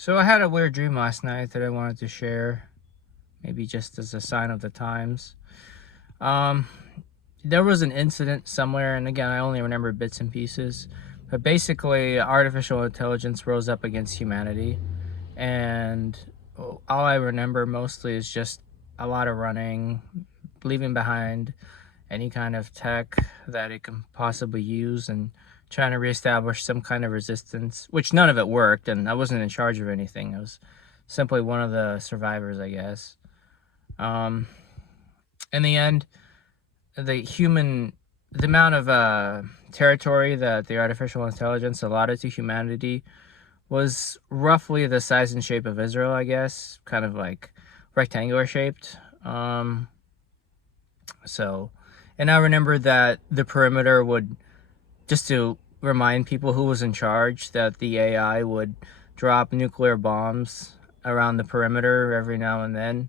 So I had a weird dream last night that I wanted to share, maybe just as a sign of the times. Um, there was an incident somewhere, and again, I only remember bits and pieces, but basically, artificial intelligence rose up against humanity, and all I remember mostly is just a lot of running, leaving behind any kind of tech that it can possibly use, and trying to reestablish some kind of resistance, which none of it worked, and I wasn't in charge of anything. I was simply one of the survivors, I guess. Um, in the end, the amount of territory that the artificial intelligence allotted to humanity was roughly the size and shape of Israel, I guess, kind of like rectangular shaped. Um, so, and I remember that the perimeter would, just to remind people who was in charge, that the AI would drop nuclear bombs around the perimeter every now and then.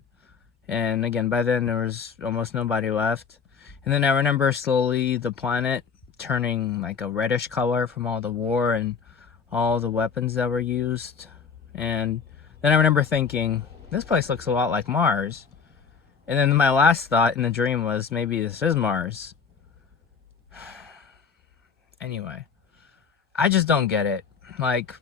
And again, by then there was almost nobody left. And then I remember slowly the planet turning like a reddish color from all the war and all the weapons that were used. And then I remember thinking, this place looks a lot like Mars. And then my last thought in the dream was, maybe this is Mars. Anyway, I just don't get it. Like,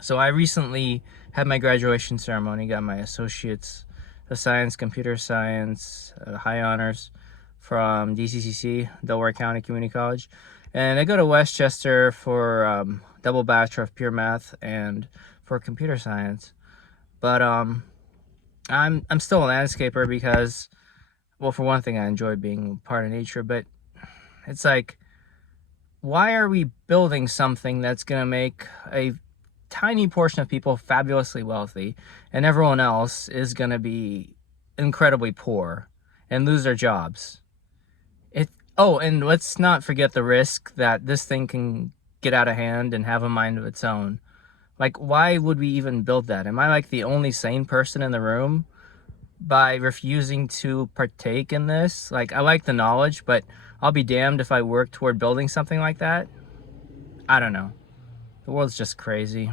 so I recently had my graduation ceremony, got my associates of science, computer science, high honors from DCCC, Delaware County Community College. And I go to Westchester for double bachelor of pure math and for computer science. But I'm still a landscaper because, well, for one thing, I enjoy being part of nature, but it's like, why are we building something that's going to make a tiny portion of people fabulously wealthy and everyone else is going to be incredibly poor and lose their jobs? And let's not forget the risk that this thing can get out of hand and have a mind of its own. Like, why would we even build that? Am I like the only sane person in the room by refusing to partake in this? Like, I like the knowledge, but I'll be damned if I work toward building something like that. I don't know. The world's just crazy.